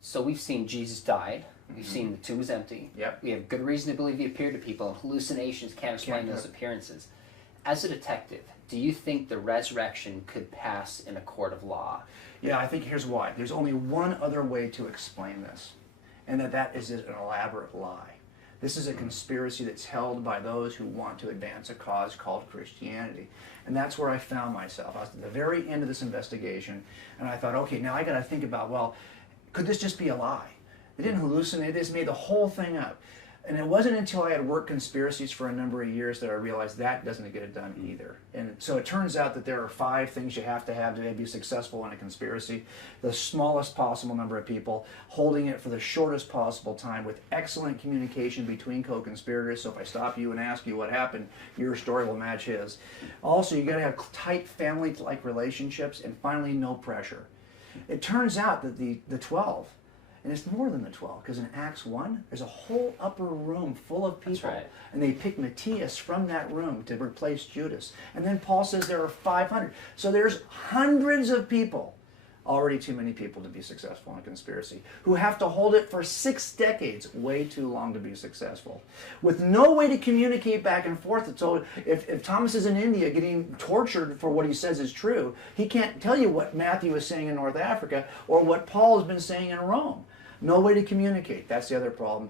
So we've seen Jesus died. We've seen the tomb was empty. Yep. We have good reason to believe he appeared to people, and hallucinations can't explain those appearances. As a detective, do you think the resurrection could pass in a court of law? Yeah, I think here's why. There's only one other way to explain this, and that is an elaborate lie. This is a conspiracy that's held by those who want to advance a cause called Christianity. And that's where I found myself. I was at the very end of this investigation, and I thought, okay, now I got to think about, well, could this just be a lie? They didn't hallucinate, they just made the whole thing up. And it wasn't until I had worked conspiracies for a number of years that I realized that doesn't get it done either. And so it turns out that there are 5 things you have to be successful in a conspiracy. The smallest possible number of people, holding it for the shortest possible time with excellent communication between co-conspirators. So if I stop you and ask you what happened, your story will match his. Also, you got to have tight family-like relationships, and finally, no pressure. It turns out that the 12, and it's more than the 12, because in Acts 1, there's a whole upper room full of people. That's right. And they pick Matthias from that room to replace Judas. And then Paul says there are 500. So there's hundreds of people, already too many people to be successful in a conspiracy, who have to hold it for 6 decades, way too long to be successful, with no way to communicate back and forth. So if Thomas is in India getting tortured for what he says is true, he can't tell you what Matthew is saying in North Africa or what Paul has been saying in Rome. No way to communicate. That's the other problem.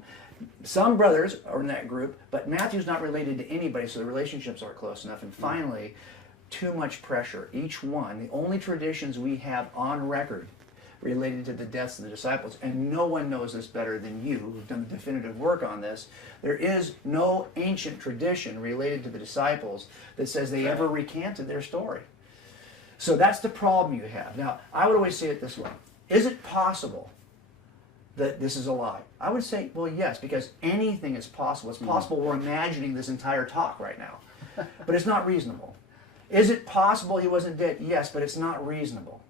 Some brothers are in that group, but Matthew's not related to anybody, so the relationships aren't close enough. And finally, too much pressure. Each one, the only traditions we have on record related to the deaths of the disciples, and no one knows this better than you, who've done the definitive work on this, there is no ancient tradition related to the disciples that says they ever recanted their story. So that's the problem you have. Now, I would always say it this way. Is it possible that this is a lie? I would say, well, yes, because anything is possible. It's possible we're imagining this entire talk right now, but it's not reasonable. Is it possible he wasn't dead? Yes, but it's not reasonable.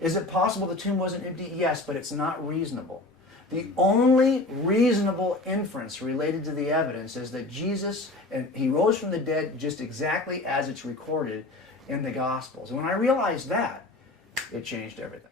Is it possible the tomb wasn't empty? Yes, but it's not reasonable. The only reasonable inference related to the evidence is that Jesus, and he rose from the dead just exactly as it's recorded in the Gospels. And when I realized that, it changed everything.